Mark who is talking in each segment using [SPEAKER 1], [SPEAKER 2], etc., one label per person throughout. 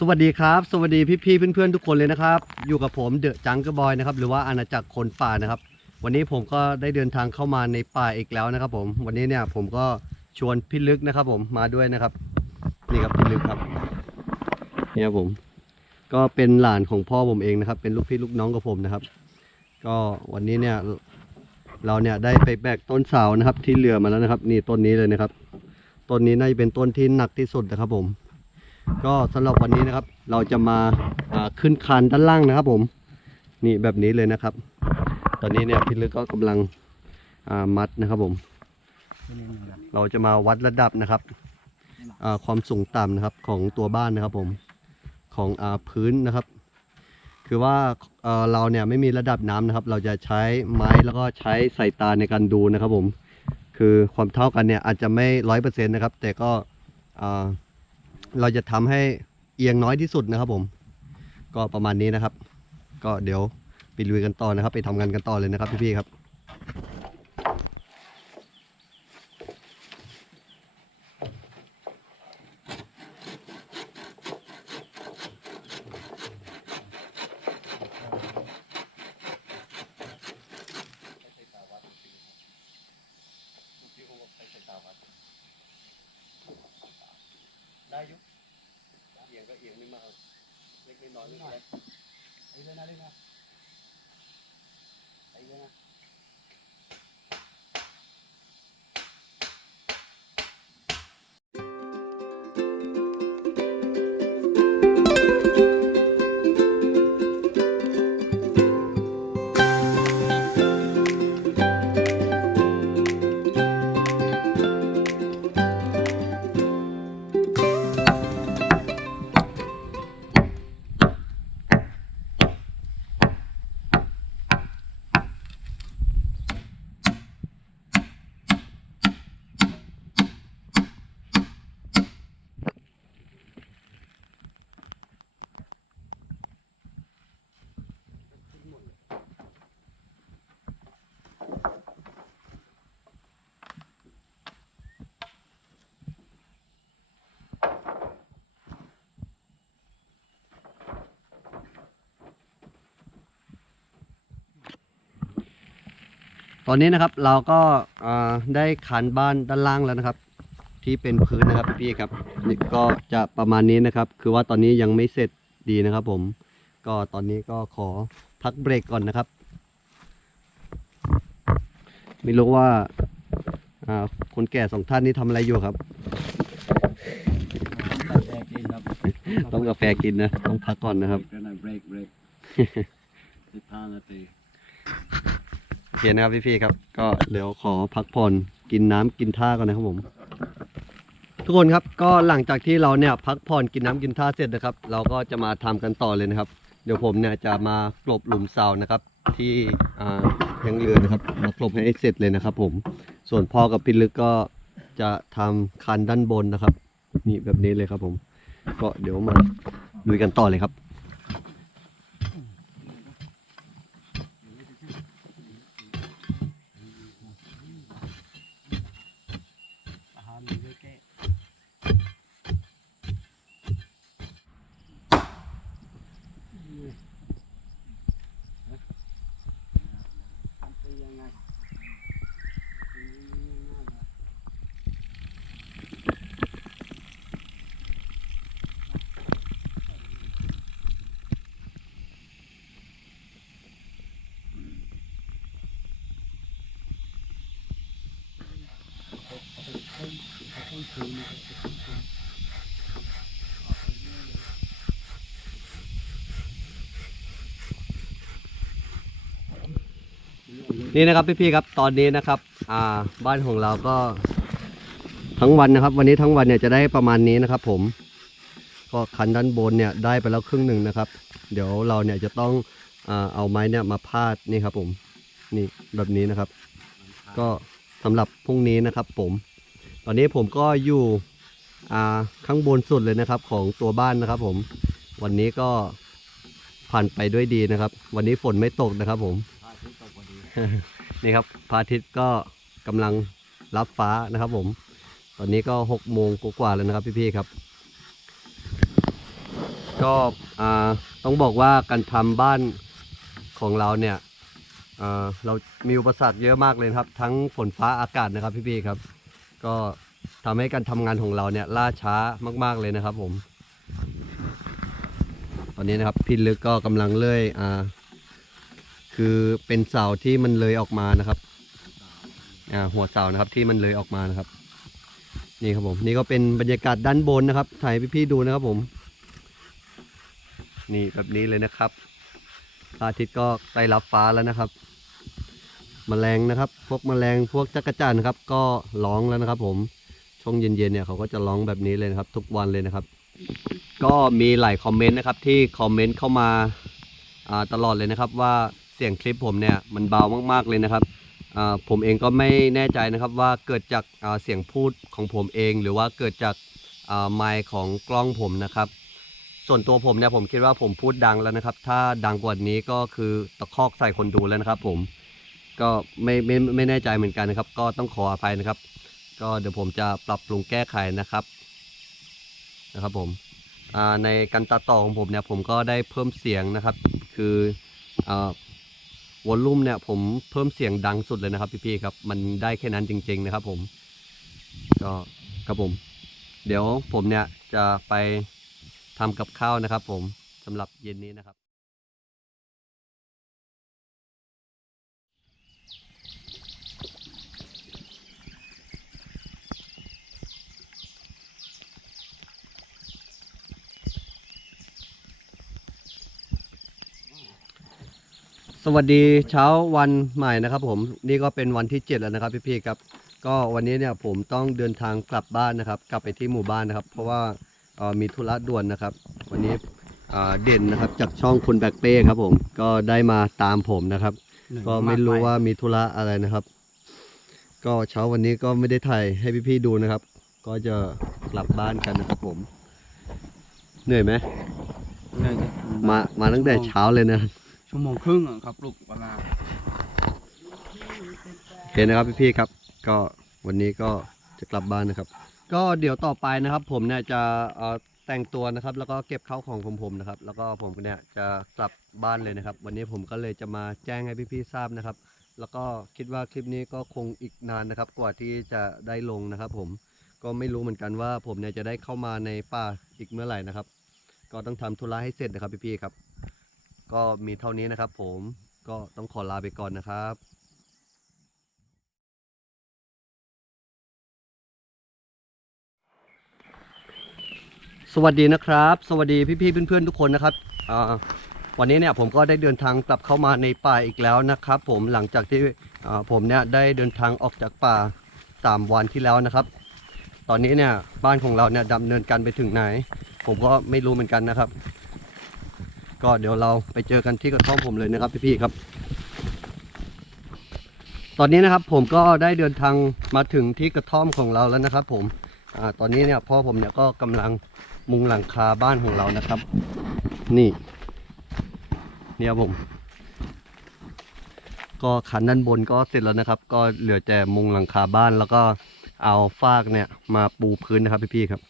[SPEAKER 1] สวัสดีครับ สวัสดีพี่ๆเพื่อนๆทุกคนเลยนะครับ อยู่กับผมเดอะจังก e บอยนะครับหรือว่าอาณาจักรคนป่านะครับ วันนี้ผมก็ได้เดินทางเข้ามาในป่าอีกแล้วนะครับ ผม วันนี้เนี่ยผมก็ชวนพี่ลึกนะครับ ผมมาด้วยนะครับ นี่ครับพี่ลึกครับเนี่ยครับผม ก็เป็นหลานของพ่อผมเองนะครับ เป็นลูกพี่ลูกน้องกับผมนะครับ ก็วันนี้เนี่ยเราเนี่ยได้ไปแบกต้นเสานะครับ ที่เหลือมาแล้วนะครับ นี่ต้นนี้เลยนะครับต้นนี้น่าจะเป็นต้นที่หนักที่สุดนะครับผม ก็สำหรับวันนี้นะครับ เราจะมาขึ้นคานด้านล่างนะครับ ผมนี่แบบนี้เลยนะครับ ตอนนี้เนี่ยพี่ลึกก็กำลังมัดนะครับ ผม เราจะมาวัดระดับนะครับความสูงต่ำนะครับของตัวบ้านนะครับ ผมของอพื้นนะครับ คือว่าเราเนี่ยไม่มีระดับน้ำนะครับ เราจะใช้ไม้แล้วก็ใช้สายตาในการดูนะครับ ผม คือความเท่ากันเนี่ยอาจจะไม่ร้อยเปอร์เซ็นต์นะครับ แต่ก็ เราจะทำให้เอียงน้อยที่สุดนะครับผม ก็ประมาณนี้นะครับ ก็เดี๋ยวไปลุยกันต่อนะครับ ไปทำงานกันต่อเลยนะครับพี่ๆครับ ตอนนี้นะครับเราก็อ่าได้ขานบ้านด้านล่างแล้วนะครับ ที่เป็นพื้นนะครับพี่ๆครับนี่ก็จะประมาณนี้นะครับ คือว่าตอนนี้ยังไม่เสร็จดีนะครับ ผม ก็ตอนนี้ก็ขอพักเบรกก่อนนะครับ ไม่รู้ว่าอ่าคนแก่สองท่านนี้ทำอะไรอยู่ครับ
[SPEAKER 2] แบกกินครับ
[SPEAKER 1] ต้องกาแฟกินนะ ต้องพักก่อนนะครับ
[SPEAKER 2] เบรกนะเบรกเบรกสิบห้านาที
[SPEAKER 1] โอ เคนะครับพี่ๆครับ ก็เดี๋ยวขอพักผ่อนกินน้ำกินท่าก่อนนะครับผม ทุกคนครับก็หลังจากที่เราเนี่ยพักผ่อนกินน้ำกินท่าเสร็จนะครับ เราก็จะมาทำกันต่อเลยนะครับ เดี๋ยวผมเนี่ยจะมากลบหลุมเสานะครับ ที่ยังเหลือนะครับมากลบให้เสร็จเลยนะครับ ผม ส่วนพ่อกับพี่ลึกก็จะทำคันด้านบนนะครับ นี่แบบนี้เลยครับผม ก็เดี๋ยวมาลุยกันต่อเลยครับ
[SPEAKER 2] อาหารมีด้วยแก้
[SPEAKER 1] นี่นะครับพี่ๆครับตอนนี้นะครับอ่าบ้านของเราก็ทั้งวันนะครับ วันนี้ทั้งวันเนี่ยจะได้ประมาณนี้นะครับ ผม ก็คันด้านบนเนี่ยได้ไปแล้วครึ่งหนึ่งนะครับ เดี๋ยวเราเนี่ยจะต้องอาเอาไม้เนี่ยมาพาดนี่ครับ ผมนี่แบบนี้นะครับ ก็สำหรับพรุ่งนี้นะครับ ผม อนนี้ผมก็อยู่ข้างบนสุดเลยนะครับ ของตัวบ้านนะครับ ผม วันนี้ก็ผ่านไปด้วยดีนะครับ วันนี้ฝนไม่ตกนะครับ ผมนี่ครับพระอาทิตย์ก็กำลังรับฟ้านะครับ ผม ตอนนี้ก็หกโมงกว่าแล้วนะครับ พี่ๆครับ ก็ต้องบอกว่าการทำบ้านของเราเนี่ยเรามีอุปสรรคเยอะมากเลยครับ ทั้งฝนฟ้าอากาศนะครับ พี่ๆครับ ก็ทำให้การทำงานของเราเนี่ยล่าช้ามาก ๆเลยนะครับ ผม ตอนนี้นะครับพี่ลึกก็กำลังเลื่อยอ่าคือเป็นเสาที่มันเลยออกมานะครับอ่าหัวเสานะครับที่มันเลยออกมานะครับ นี่ครับผม นี่ก็เป็นบรรยากาศด้านบนนะครับ ถ่ายให้พี่ๆดูนะครับผม นี่แบบนี้เลยนะครับพระอาทิตย์ก็ใกล้รับฟ้าแล้วนะครับ แมลงนะครับ พวกแมลงพวกจักรจั่นนะครับ ก็ร้องแล้วนะครับ ผมช่วงเย็นๆเนี่ยเขาก็จะร้องแบบนี้เลยนะครับ ทุกวันเลยนะครับ ก็มีหลายคอมเมนต์นะครับ ที่คอมเมนต์เข้ามาตลอดเลยนะครับ ว่าเสียงคลิปผมเนี่ยมันเบามากๆเลยนะครับผมเองก็ไม่แน่ใจนะครับว่าเกิดจากเสียงพูดของผมเอง หรือว่าเกิดจากไมค์ของกล้องผมนะครับ ส่วนตัวผมเนี่ยผมคิดว่าผมพูดดังแล้วนะครับ ถ้าดังกว่านี้ก็คือตะคอกใส่คนดูแล้วนะครับผม ก็ไม่ไม่ไม่แน่ใจเหมือนกันนะครับ ก็ต้องขออภัยนะครับ ก็เดี๋ยวผมจะปรับปรุงแก้ไขนะครับนะครับผมในการตัดต่อของผมเนี่ยผมก็ได้เพิ่มเสียงนะครับ คือวอลลุ่มเนี่ยผมเพิ่มเสียงดังสุดเลยนะครับพี่ๆครับมันได้แค่นั้นจริง ๆ นะครับ ผมก็ครับผม เดี๋ยวผมเนี่ยจะไปทำกับข้าวนะครับ ผมสำหรับเย็นนี้นะครับ วัสดีเช้าวันใหม่นะครับ ผมนี่ก็เป็นวันที่ 7 แล้วนะครับพี่ๆครับ ก็วันนี้เนี่ยผมต้องเดินทางกลับบ้านนะครับ กลับไปที่หมู่บ้านนะครับ เพราะว่าเอ่อมีธุระด่วนนะครับ วันนี้อ่าเด่นนะครับจากช่องคุณแบกเป้ครับผมก็ได้มาตามผมนะครับ ก็ไม่รู้ว่ามีธุระอะไรนะครับ ก็เช้าวันนี้ก็ไม่ได้ถ่ายให้พี่ๆดูนะครับ ก็จะกลับบ้านกันนะครับผม เหนื่อยไหม
[SPEAKER 2] เนี่ยจะ
[SPEAKER 1] มามาตั้งแต่เช้าเลยนะครับ
[SPEAKER 2] ชั่วโมงครึ่งอะครับลูกเวลา
[SPEAKER 1] โอเคนะครับพี่ๆครับ ก็วันนี้ก็จะกลับบ้านนะครับ ก็เดี๋ยวต่อไปนะครับ ผมเนี่ยจะเอ่อแต่งตัวนะครับ แล้วก็เก็บเข้าวของของผมนะครับ แล้วก็ผมเนี่ยจะกลับบ้านเลยนะครับ วันนี้ผมก็เลยจะมาแจ้งให้พี่ๆทราบนะครับ แล้วก็คิดว่าคลิปนี้ก็คงอีกนานนะครับ กว่าที่จะได้ลงนะครับ ผมก็ไม่รู้เหมือนกันว่า ผมเนี่ยจะได้เข้ามาในป่าอีกเมื่อไหร่นะครับ ก็ต้องทำธุระให้เสร็จนะครับพี่ๆครับ ก็มีเท่านี้นะครับผมก็ต้องขอลาไปก่อนนะครับสวัสดีนะครับ สวัสดีพี่ๆเพื่อนๆทุกคนนะครับวันนี้เนี่ยผมก็ได้เดินทางกลับเข้ามาในป่าอีกแล้วนะครับ ผมหลังจากที่ผมเนี่ยได้เดินทางออกจากป่า 3 วันที่แล้วนะครับ ตอนนี้เนี่ยบ้านของเราเนี่ยดำเนินการไปถึงไหน ผมก็ไม่รู้เหมือนกันนะครับ ก็เดี๋ยวเราไปเจอกันที่กระท่อมผมเลยนะครับพี่ๆครับ ตอนนี้นะครับผมก็ได้เดินทางมาถึงที่กระท่อมของเราแล้วนะครับ ผมอตอนนี้เนี่ยพ่อผมเนี่ยก็กำลังมุงหลังคาบ้านของเรานะครับ นี่ เนี่ยผม ก็ขันด้านบนก็เสร็จแล้วนะครับ ก็เหลือแต่มุงหลังคาบ้านแล้วก็เอาฟากเนี่ยมาปูพื้นนะครับพี่ๆครับ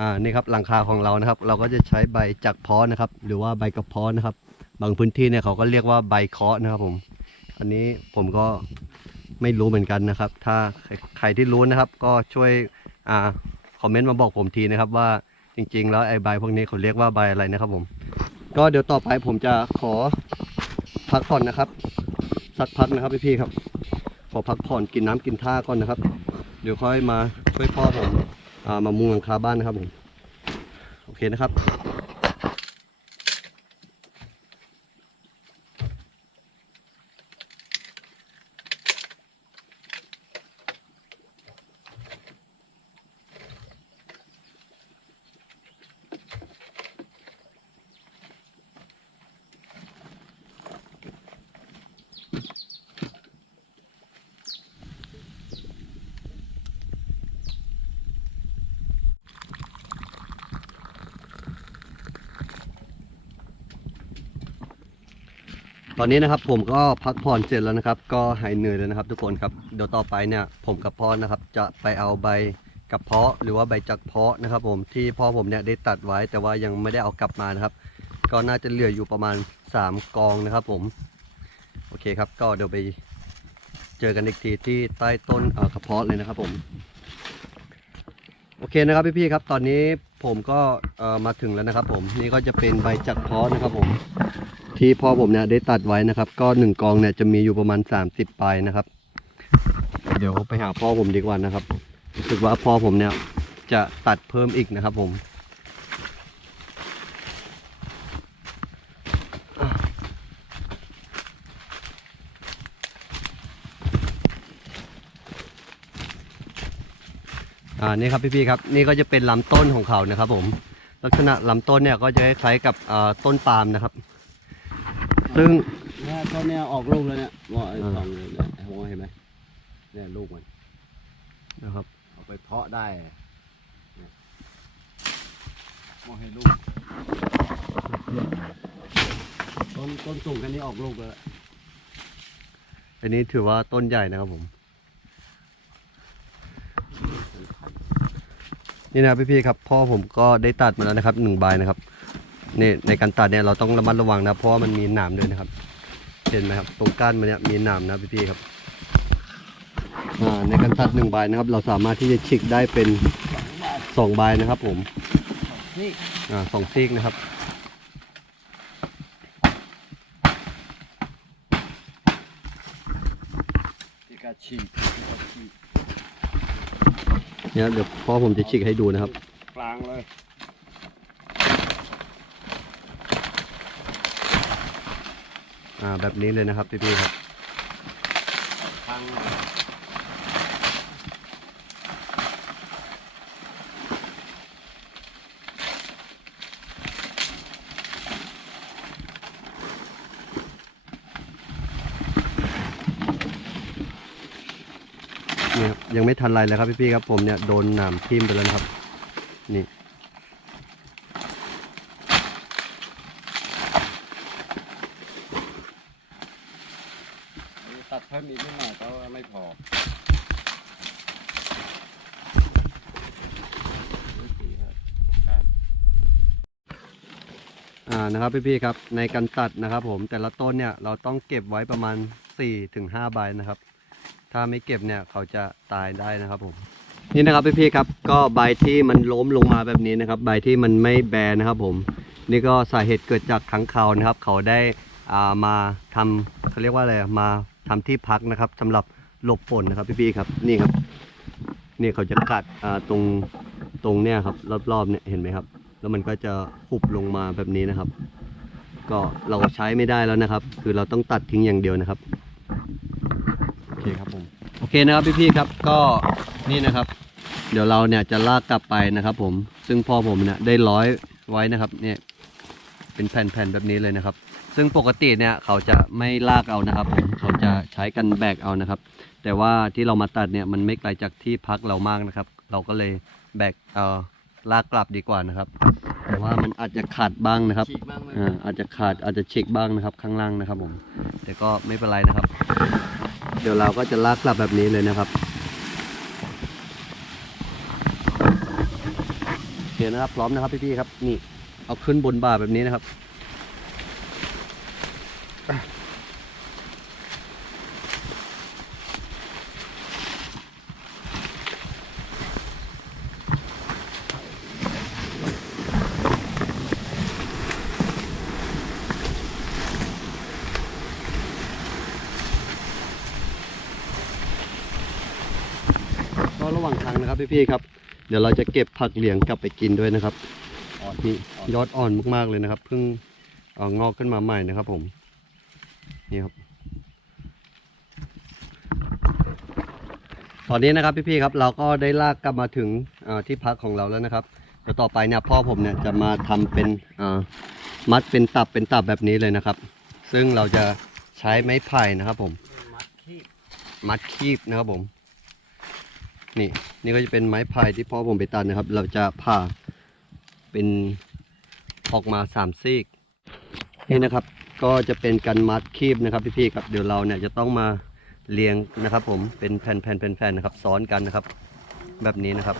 [SPEAKER 1] อ่านี่ครับหลังคาของเรานะครับ เราก็จะใช้ใบจักเพาะนะครับ หรือว่าใบกระเพาะนะครับ บางพื้นที่เนี่ยเขาก็เรียกว่าใบเคาะนะครับผม อันนี้ผมก็ไม่รู้เหมือนกันนะครับ ถ้าใครใครที่รู้นะครับ ก็ช่วยอ่าคอมเมนต์มาบอกผมทีนะครับว่าจริง ๆ แล้วไอ้ใบพวกนี้เขาเรียกว่าใบอะไรนะครับผม ก็เดี๋ยวต่อไปผมจะขอพักผ่อนนะครับ สักพักนะครับพี่ๆครับ ขอพักผ่อนกินน้ำกินท่าก่อนนะครับ เดี๋ยวค่อยมาช่วยพ่อผม มามุงหลังคาบ้านนะครับผมโอเคนะครับ ตอนนี้นะครับผมก็พักผ่อนเสร็จแล้วนะครับ ก็หายเหนื่อยแล้วนะครับ ทุกคนครับเดี๋ยวต่อไปเนี่ย ผมกับพ่อนะครับ จะไปเอาใบกระเพาะหรือว่าใบจักเพาะนะครับ ผมที่พ่อผมเนี่ยได้ตัดไว้แต่ว่ายังไม่ได้เอากลับมานะครับ ก็น่าจะเหลืออยู่ประมาณ 3 กองนะครับ ผมโอเคครับ ก็เดี๋ยวไปเจอกันอีกทีที่ใต้ต้นกระเพาะเลยนะครับ ผมโอเคนะครับพี่ๆครับ ตอนนี้ผมก็มาถึงแล้วนะครับ ผมนี่ก็จะเป็นใบจักเพาะนะครับ ผม ที่พ่อผมเนี่ยได้ตัดไว้นะครับ ก็หนึ่งกองเนี่ยจะมีอยู่ประมาณ30ใบนะครับ เดี๋ยวไปหาพ่อผมดีกว่านะครับรู้สึกว่าพ่อผมเนี่ยจะตัดเพิ่มอีกนะครับผมอ่านี่ครับพี่ๆครับนี่ก็จะเป็นลำต้นของเขานะครับผม ลักษณะลำต้นเนี่ยก็จะคล้ายๆกับต้นปาล์มนะครับ ซึ่ง
[SPEAKER 2] เนี่ยต้นเนี่ยออกลูกแล้วเนี่ยว่าไอ้
[SPEAKER 1] อ่า
[SPEAKER 2] สองเลยเนี่ยหัวเห็นไหมเนี่ยลูกมัน
[SPEAKER 1] นะครับ
[SPEAKER 2] เอาไปเพาะได้เนี่ยมองให้ลูกต้นต้นสูงแค่นี้ออกลูกแล้ว
[SPEAKER 1] อันนี้ถือว่าต้นใหญ่นะครับผม นี่นะพี่ๆครับ พ่อผมก็ได้ตัดมาแล้วนะครับหนึ่งใบนะครับ นี่ในการตัดเนี่ยเราต้องระมัดระวังนะ เพราะมันมีหนามด้วยนะครับ เห็นไหมครับ ตรงก้านมันเนี่ยมีหนามนะพี่ๆครับในการตัดหนึ่งใบนะครับ เราสามารถที่จะฉีกได้เป็นสองใบนะครับ ผมสองซีกนะครับเนี่ยเดี๋ยวพ่อผมจะฉีกให้ดูนะครับ
[SPEAKER 2] กลางเลย
[SPEAKER 1] อ่าแบบนี้เลยนะครับพี่ๆครับ
[SPEAKER 2] ทาง
[SPEAKER 1] นี่ครับยังไม่ทันไรเลยครับพี่ๆครับผมเนี่ยโดนหนามทิ่มไปแล้วนะครับ นี่
[SPEAKER 2] ตัดเพิ่มอีกนิดหน่อยก็ไม่พอ
[SPEAKER 1] อ่านะครับพี่ๆครับในการตัดนะครับ ผมแต่ละต้นเนี่ยเราต้องเก็บไว้ประมาณ4ถึง5ใบนะครับ ถ้าไม่เก็บเนี่ยเขาจะตายได้นะครับผมนี่นะครับพี่ๆครับก็ใบที่มันล้มลงมาแบบนี้นะครับ ใบที่มันไม่แบนนะครับ ผมนี่ก็สาเหตุเกิดจากขังคานะครับ เขาได้อ่ามาทำเขาเรียกว่าอะไรมาทำที่พักนะครับสำหรับหลบฝนนะครับพี่ๆครับนี่ครับนี่เขาจะกัดอ่าตรงตรงเนี่ยครับรอบๆเนี่ยเห็นไหมครับ แล้วมันก็จะหุบลงมาแบบนี้นะครับ ก็เราใช้ไม่ได้แล้วนะครับ คือเราต้องตัดทิ้งอย่างเดียวนะครับโอเคครับผมโอเคนะครับพี่ๆครับก็นี่นะครับ เดี๋ยวเราเนี่ยจะลากกลับไปนะครับ ผมซึ่งพ่อผมเนี่ยได้ร้อยไว้นะครับเนี่ยเป็นแผ่นๆแบบนี้เลยนะครับ ซึ่งปกติเนี่ยเขาจะไม่ลากเอานะครับผมเขาจะใช้กันแบกเอานะครับ แต่ว่าที่เรามาตัดเนี่ยมันไม่ไกลจากที่พักเรามากนะครับ เราก็เลยแบกเอา ลากกลับดีกว่านะครับ แต่ว่ามันอาจจะขาดบ้างนะครับ
[SPEAKER 2] ฉีกบ้างไหม
[SPEAKER 1] อ่าอาจจะขาดอาจจะเช็คบ้างนะครับ ข้างล่างนะครับผม แต่ก็ไม่เป็นไรนะครับ เดี๋ยวเราก็จะลากกลับแบบนี้เลยนะครับโอเคนะครับ พร้อมนะครับพี่ๆครับ นี่เอาขึ้นบนบ่าแบบนี้นะครับ ก็ระหว่างทางนะครับ พี่ๆครับ เดี๋ยวเราจะเก็บผักเหลียงกลับไปกินด้วยนะครับ
[SPEAKER 2] อ่อน
[SPEAKER 1] นี่ยอดอ่อนมากๆเลยนะครับเพิ่งเอ่องอกขึ้นมาใหม่นะครับ ผมนี่ครับ ตอนนี้นะครับพี่ๆครับ เราก็ได้ลากกลับมาถึงอ่าที่พักของเราแล้วนะครับเดี๋ยวต่อไปเนี่ยพ่อผมเนี่ยจะมาทำเป็นอ่ามัดเป็นตับเป็นตับแบบนี้เลยนะครับ ซึ่งเราจะใช้ไม้ไผ่นะครับ ผม
[SPEAKER 2] มัดขี้
[SPEAKER 1] มัดคีบนะครับผม นี่นี่ก็จะเป็นไม้พายที่พ่อผมไปตัดนะครับ เราจะผ่าเป็นออกมาสามซีก นี่นะครับ ก็จะเป็นการมัดคีบนะครับพี่ๆครับเดี๋ยวเราเนี่ยจะต้องมาเรียงนะครับ ผมเป็นแผ่นๆแผ่นๆนะครับ ซ้อนกันนะครับ แบบนี้นะครับ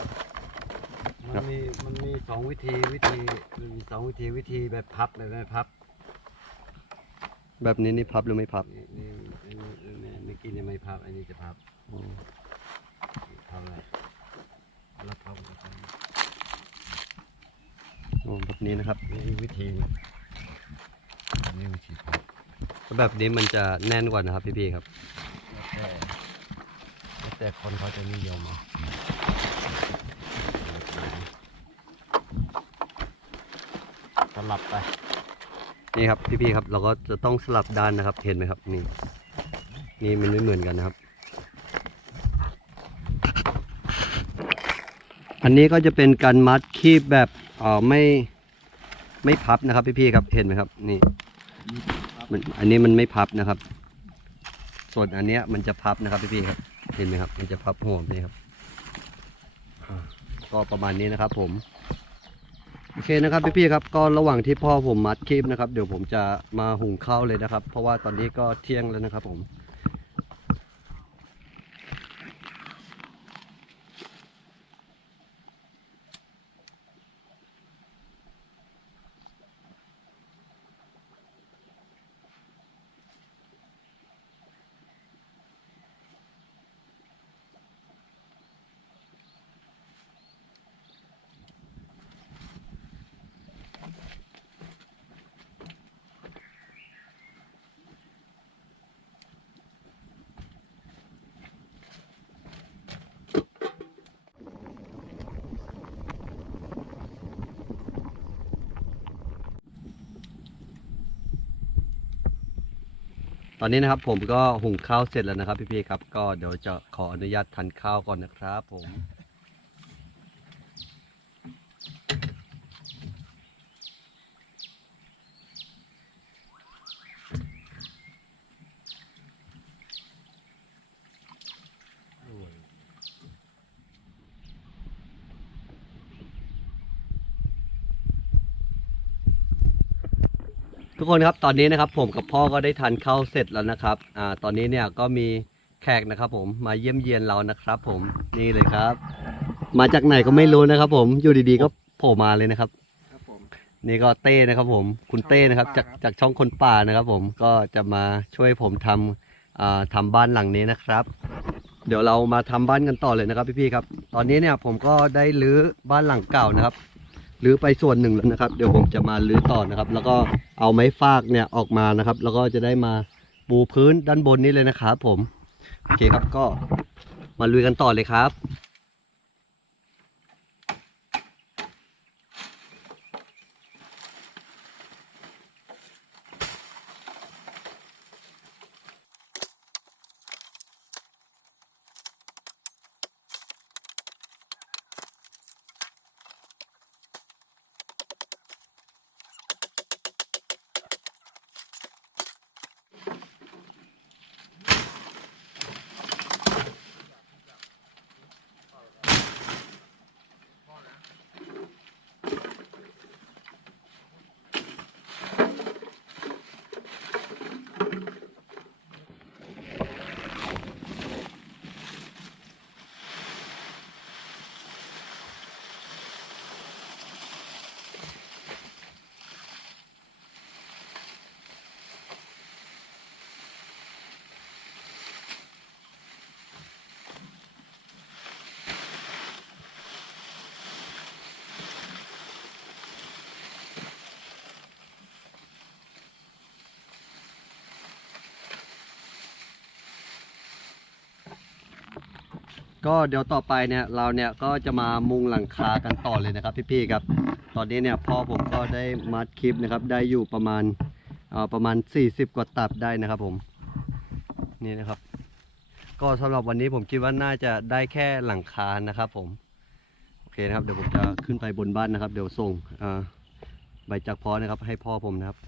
[SPEAKER 2] มันมีมันมีสองวิธีวิธีมันมีสองวิธีวิธีแบบพับแบบไม่พับ
[SPEAKER 1] แบบนี้นี่พับหรือไม่พับ
[SPEAKER 2] นี่นี่นี่นี่เมื่อกี้นี่ไม่พับอันนี้จะพับ
[SPEAKER 1] อ๋อ
[SPEAKER 2] พับอะไร แล้วพับก็ท
[SPEAKER 1] อ๋อแบบนี้นะครับำ
[SPEAKER 2] นี่วิธีนี่นี่วิธีพับ
[SPEAKER 1] แบบนี้มันจะแน่นกว่านะครับพี่ๆครับ
[SPEAKER 2] แล้วแต่แล้วแต่คนเขาจะนิยมเอาสลับไป
[SPEAKER 1] นี่ครับพี่ๆครับ เราก็จะต้องสลับด้านนะครับ เห็นไหมครับ นี่ นี่มันไม่เหมือนกันนะครับ อันนี้ก็จะเป็นการมัดคีบแบบเออไม่ไม่พับนะครับพี่ๆครับเห็นไหมครับ นี่มันอันนี้มันไม่พับนะครับ ส่วนอันเนี้ยมันจะพับนะครับพี่ๆครับ เห็นไหมครับ มันจะพับหัวนี่ครับก็ประมาณนี้นะครับผมโอเคนะครับพี่ๆครับก็ระหว่างที่พ่อผมมัดคลิปนะครับ เดี๋ยวผมจะมาหุงข้าวเลยนะครับ เพราะว่าตอนนี้ก็เที่ยงแล้วนะครับผม ตอนนี้นะครับผมก็หุงข้าวเสร็จแล้วนะครับพี่ๆครับ ก็เดี๋ยวจะขออนุญาตทานข้าวก่อนนะครับผม ทุกคนครับตอนนี้นะครับผมกับพ่อก็ได้ทานข้าวเสร็จแล้วนะครับอ่าตอนนี้เนี่ยก็มีแขกนะครับผมมาเยี่ยมเยียนเรานะครับ ผมนี่เลยครับ มาจากไหนก็ไม่รู้นะครับ ผมอยู่ดีๆก็โผล่มาเลยนะครับ
[SPEAKER 3] ครับผม
[SPEAKER 1] นี่ก็เต้นะครับ ผมคุณเต้นะครับจากจากช่องคนป่านะครับ ผมก็จะมาช่วยผมทำอ่าทำบ้านหลังนี้นะครับ เดี๋ยวเรามาทำบ้านกันต่อเลยนะครับ พี่ๆครับ ตอนนี้เนี่ยผมก็ได้รื้อบ้านหลังเก่านะครับ รื้อไปส่วนหนึ่งแล้วนะครับ เดี๋ยวผมจะมารื้อต่อนะครับ แล้วก็เอาไม้ฟากเนี่ยออกมานะครับ แล้วก็จะได้มาปูพื้นด้านบนนี้เลยนะครับผม โอเคครับก็มาลุยกันต่อเลยครับ ก็เดี๋ยวต่อไปเนี่ยเราเนี่ยก็จะมามุงหลังคากันต่อเลยนะครับพี่ๆครับ ตอนนี้เนี่ยพ่อผมก็ได้มัดคลิปนะครับ ได้อยู่ประมาณเอ่อประมาณ 40 กว่าตับได้นะครับผม นี่นะครับ ก็สำหรับวันนี้ผมคิดว่าน่าจะได้แค่หลังคานะครับ ผมโอเคนะครับ เดี๋ยวผมจะขึ้นไปบนบ้านนะครับ เดี๋ยวส่งอ่อใบจากพ่อนะครับ ให้พ่อผมนะครับ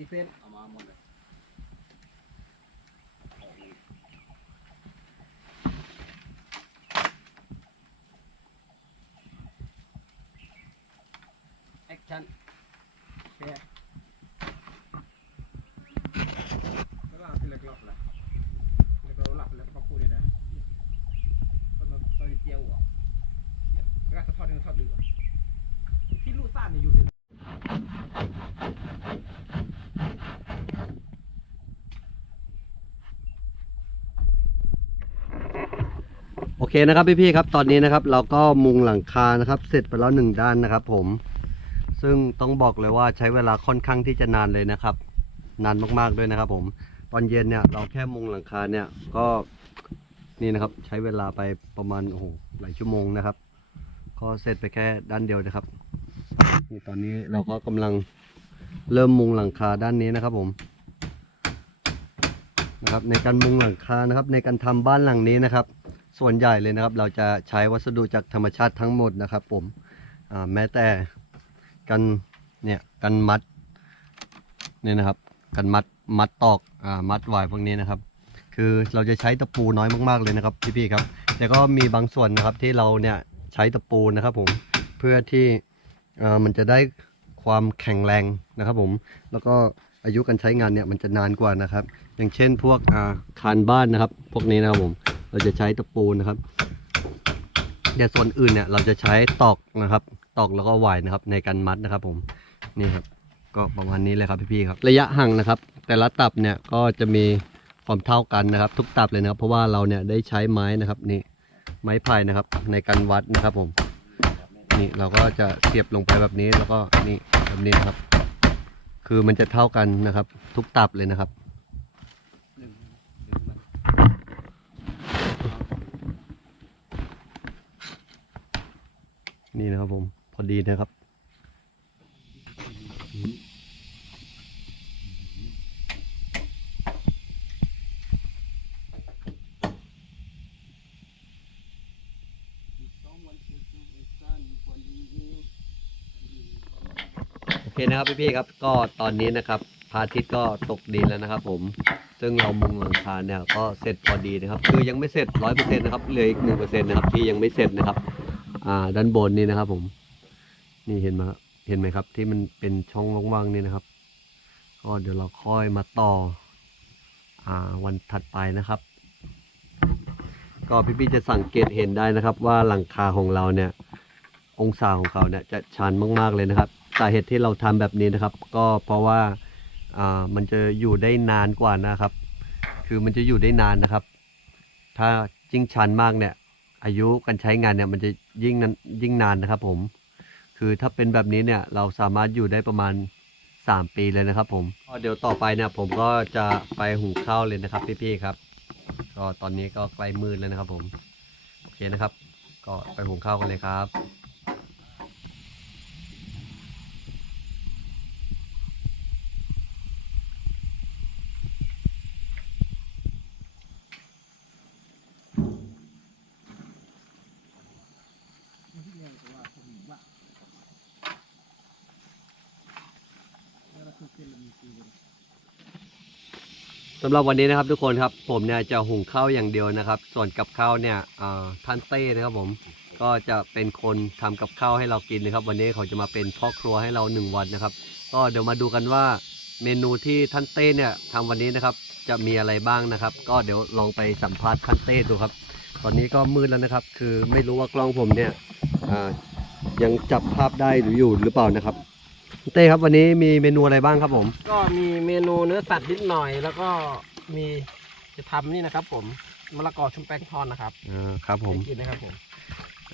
[SPEAKER 3] กี่เส้น
[SPEAKER 2] เอามาหมดเลย
[SPEAKER 3] แอคชั่นแค่แล้วเราที่เล็กหลับละเล็กเราหลับแล้วก็พูดเลยนะตอนตอนเจียวอะแล้วก็ทอดเนื้อทอดเดือดพี่ลูกซ่านนี่อยู่ที่
[SPEAKER 1] โอ เคนะครับพี่ๆครับตอนนี้นะครับ เราก็มุงหลังคานะครับ เสร็จไปแล้วหนึ่งด้านนะครับ ผม ซึ่งต้องบอกเลยว่าใช้เวลาค่อนข้างที่จะนานเลยนะครับ นานมากๆด้วยนะครับ ผม ตอนเย็นเนี่ย เราแค่มุงหลังคาเนี่ยก็นี่นะครับ ใช้เวลาไปประมาณโอ้โหหลายชั่วโมงนะครับ ก็เสร็จไปแค่ด้านเดียวนะครับนี่ตอนนี้เราก็กำลังเริ่มมุงหลังคาด้านนี้นะครับ ผมนะครับในการมุงหลังคานะครับ ในการทำบ้านหลังนี้นะครับ ส่วนใหญ่เลยนะครับ เราจะใช้วัสดุจากธรรมชาติทั้งหมดนะครับ ผมแม้แต่กันเนี่ยกันมัดเนี่ยนะครับกันมัดมัดตอกอ่ามัดวายพวกนี้นะครับ คือเราจะใช้ตะปูน้อยมากๆเลยนะครับพี่ๆครับแต่ก็มีบางส่วนนะครับที่เราเนี่ยใช้ตะปูนะครับ ผมเพื่อที่อ่อมันจะได้ความแข็งแรงนะครับ ผมแล้วก็อายุการใช้งานเนี่ยมันจะนานกว่านะครับ อย่างเช่นพวกอาคานบ้านนะครับ พวกนี้นะครับผม เราจะใช้ตะปูนะครับแต่ส่วนอื่นเนี่ยเราจะใช้ตอกนะครับ ตอกแล้วก็หวายนะครับ ในการมัดนะครับ ผมนี่ครับ ก็ประมาณนี้เลยครับพี่ๆครับ ระยะห่างนะครับ แต่ละตับเนี่ยก็จะมีความเท่ากันนะครับ ทุกตับเลยนะครับ เพราะว่าเราเนี่ยได้ใช้ไม้นะครับนี่ไม้ไผ่นะครับ ในการวัดนะครับ ผม นี่เราก็จะเสียบลงไปแบบนี้แล้วก็นี่แบบนี้นครับ คือมันจะเท่ากันนะครับ ทุกตับเลยนะครับ นี่นะครับผมพอดีนะครับโอเคนะครับพี่ๆครับก็ตอนนี้นะครับพระอาทิตย์ก็ตกดินแล้วนะครับ ผม ซึ่งเรามุงหลังคาเนี่ยก็เสร็จพอดีนะครับ คือยังไม่เสร็จร้อยเปอร์เซ็นต์นะครับเหลืออีกหนึ่งเปอร์เซ็นต์นะครับที่ยังไม่เสร็จนะครับ อ่า ด้านบนนี่นะครับ ผม นี่เห็นไหมครับเห็นไหมครับ ที่มันเป็นช่องว่างๆนี่นะครับ ก็เดี๋ยวเราค่อยมาต่อ อ่า วันถัดไปนะครับ ก็พี่ๆจะสังเกตเห็นได้นะครับ ว่าหลังคาของเราเนี่ย องศาของเขาเนี่ยจะชันมากๆเลยนะครับสาเหตุที่เราทำแบบนี้นะครับ ก็เพราะว่าอ่ามันจะอยู่ได้นานกว่านะครับ คือมันจะอยู่ได้นานนะครับ ถ้ายิ่งชันมากเนี่ย อายุการใช้งานเนี่ยมันจะยิ่งนั้นยิ่งนานนะครับผม คือถ้าเป็นแบบนี้เนี่ยเราสามารถอยู่ได้ประมาณ 3 ปีเลยนะครับ ผมก็เดี๋ยวต่อไปเนี่ยผมก็จะไปหุงข้าวเลยนะครับ พี่ๆครับ ก็ตอนนี้ก็ใกล้มืดแล้วนะครับ ผม โอเคนะครับ ก็ไปหุงข้าวกันเลยครับ สำหรับวันนี้นะครับทุกคนครับ ผมเนี่ยจะหุงข้าวอย่างเดียวนะครับ ส่วนกับข้าวเนี่ยท่านเต้นะครับผมก็จะเป็นคนทำกับข้าวให้เรากินนะครับ วันนี้เขาจะมาเป็นพ่อครัวให้เราหนึ่งวันนะครับ ก็เดี๋ยวมาดูกันว่าเมนูที่ท่านเต้เนี่ยทำวันนี้นะครับ จะมีอะไรบ้างนะครับ ก็เดี๋ยวลองไปสัมภาษณ์ท่านเต้ดูครับ ตอนนี้ก็มืดแล้วนะครับ คือไม่รู้ว่ากล้องผมเนี่ยยังจับภาพได้หรืออยู่หรือเปล่านะครับ เต้ครับวันนี้มีเมนูอะไรบ้างครับผม
[SPEAKER 3] ก็มีเมนูเนื้อสัตว์นิดหน่อย แล้วก็มีจะทำนี่นะครับ ผมมะละกอชุบแป้งทอดนะครับ
[SPEAKER 1] อ่าครับผม
[SPEAKER 3] ให้กินนะครับผม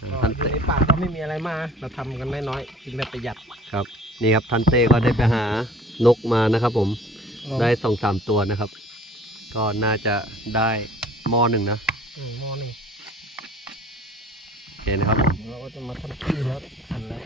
[SPEAKER 1] อ่า
[SPEAKER 3] ก็
[SPEAKER 1] ท่าน
[SPEAKER 3] อยู่
[SPEAKER 1] เต้
[SPEAKER 3] ในป่าก็ไม่มีอะไรมาเราทำกันน้อยๆกินแบบประหยัด
[SPEAKER 1] ครับนี่ครับท่านเต้ก็ได้ไปหานกมานะครับ ผมได้สองสามตัวนะครับ ก็น่าจะได้หม้อหนึ่งนะ
[SPEAKER 3] อืมหม้อหนึ่ง
[SPEAKER 1] โอเคนะครับผม
[SPEAKER 3] เราก็จะมาทำขี้แล้วหั่นแล้ว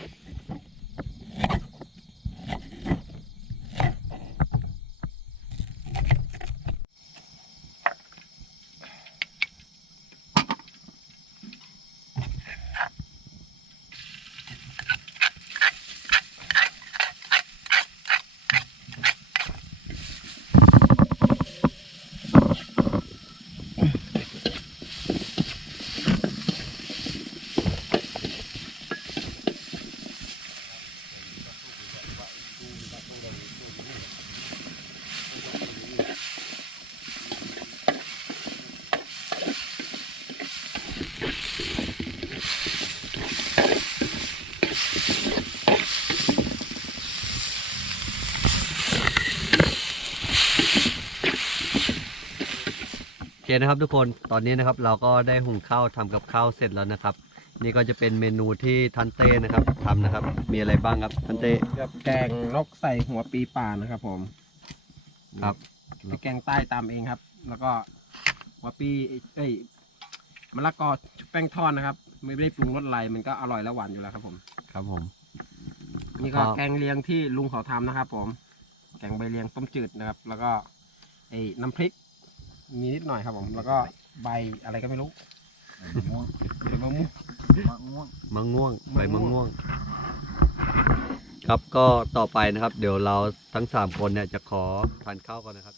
[SPEAKER 1] คนะครับทุกคนตอนนี้นะครับเราก็ได้หุงข้าวทำกับข้าวเสร็จแล้วนะครับ นี่ก็จะเป็นเมนูที่ทันเต้นะครับทำนะครับ มีอะไรบ้างครับทันเต้
[SPEAKER 3] กับแกงนกใส่หัวปีป่านะครับผม
[SPEAKER 1] ครับ
[SPEAKER 3] พริกแกงใต้ตามเองครับ แล้วก็หัวปีเอ้ยมะละกอชุบแป้งทอดนะครับ ไม่ได้ปรุงรสอะไรมันก็อร่อยและหวานอยู่แล้วครับผม
[SPEAKER 1] ครับผม
[SPEAKER 3] นี่ก็
[SPEAKER 1] ครับ
[SPEAKER 3] แกงเลียงที่ลุงเขาทำนะครับ ผม แกงใบเลียงต้มจืดนะครับ แล้วก็ไอ้น้ำพริก มีนิดหน่อยครับผม แล้วก็ใบอะไรก็ไม่รู้
[SPEAKER 2] ม่วง
[SPEAKER 3] ใบมะม่วง
[SPEAKER 2] มะม่วง
[SPEAKER 1] มะม่วง
[SPEAKER 3] มะม่วง
[SPEAKER 1] ใบมะม่วง ครับก็ต่อไปนะครับ เดี๋ยวเราทั้งสามคนเนี่ยจะขอทานข้าวก่อนนะครับ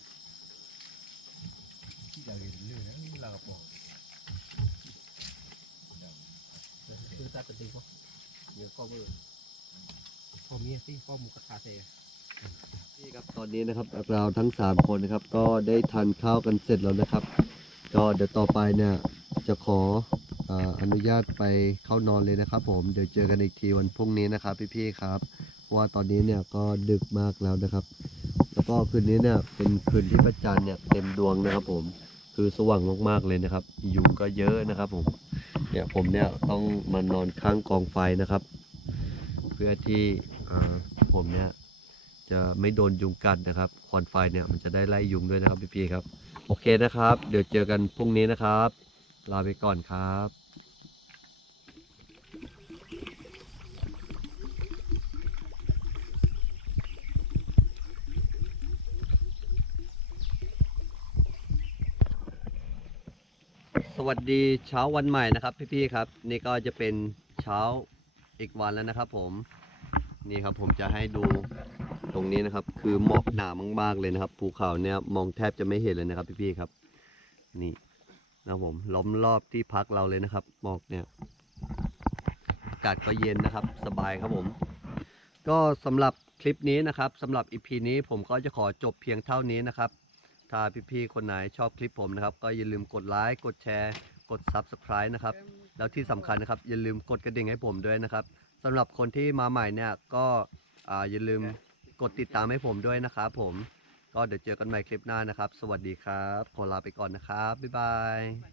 [SPEAKER 2] อย่าลืมเรื่องนั้นเราบอก
[SPEAKER 3] คือตาเป็นตีก็เดี๋ยวก็เบอร์พอมีสิพ่อหมูกระทะเท
[SPEAKER 1] นี่ครับตอนนี้นะครับเราทั้งสามคนนะครับ ก็ได้ทานข้าวกันเสร็จแล้วนะครับ ก็เดี๋ยวต่อไปเนี่ยจะขอเอ่ออนุญาตไปเข้านอนเลยนะครับผมเดี๋ยวเจอกันอีกทีวันพรุ่งนี้นะครับพี่ๆครับเพราะว่าตอนนี้เนี่ยก็ดึกมากแล้วนะครับ แล้วก็คืนนี้เนี่ยเป็นคืนที่พระจันทร์เนี่ยเต็มดวงนะครับผมคือสว่างมากๆเลยนะครับ ยุงก็เยอะนะครับผมเนี่ยผมเนี่ยต้องมานอนข้างกองไฟนะครับ เพื่อที่อ่าผมเนี่ย จะไม่โดนยุงกัดนะครับควันไฟเนี่ยมันจะได้ไล่ยุงด้วยนะครับพี่ๆครับ โอเคนะครับ เดี๋ยวเจอกันพรุ่งนี้นะครับ ลาไปก่อนครับสวัสดีเช้าวันใหม่นะครับ พี่ๆครับ นี่ก็จะเป็นเช้าอีกวันแล้วนะครับผม นี่ครับผมจะให้ดู ตรงนี้นะครับ คือหมอกหนามากๆเลยนะครับภูเขาเนี่ยมองแทบจะไม่เห็นเลยนะครับ พี่ๆครับ นี่นะครับผมล้อมรอบที่พักเราเลยนะครับหมอกเนี่ยอากาศก็เย็นนะครับ สบายครับผม ก็สำหรับคลิปนี้นะครับสำหรับอีพีนี้ผมก็จะขอจบเพียงเท่านี้นะครับ ถ้าพี่ๆคนไหนชอบคลิปผมนะครับ ก็อย่าลืมกดไลค์กดแชร์ กด Subscribe นะครับ แล้วที่สำคัญนะครับ อย่าลืมกดกระดิ่งให้ผมด้วยนะครับสำหรับคนที่มาใหม่เนี่ยก็อ่าอย่าลืม กดติดตามให้ผมด้วยนะครับผม ก็เดี๋ยวเจอกันใหม่คลิปหน้านะครับ สวัสดีครับ ขอลาไปก่อนนะครับ บ๊ายบาย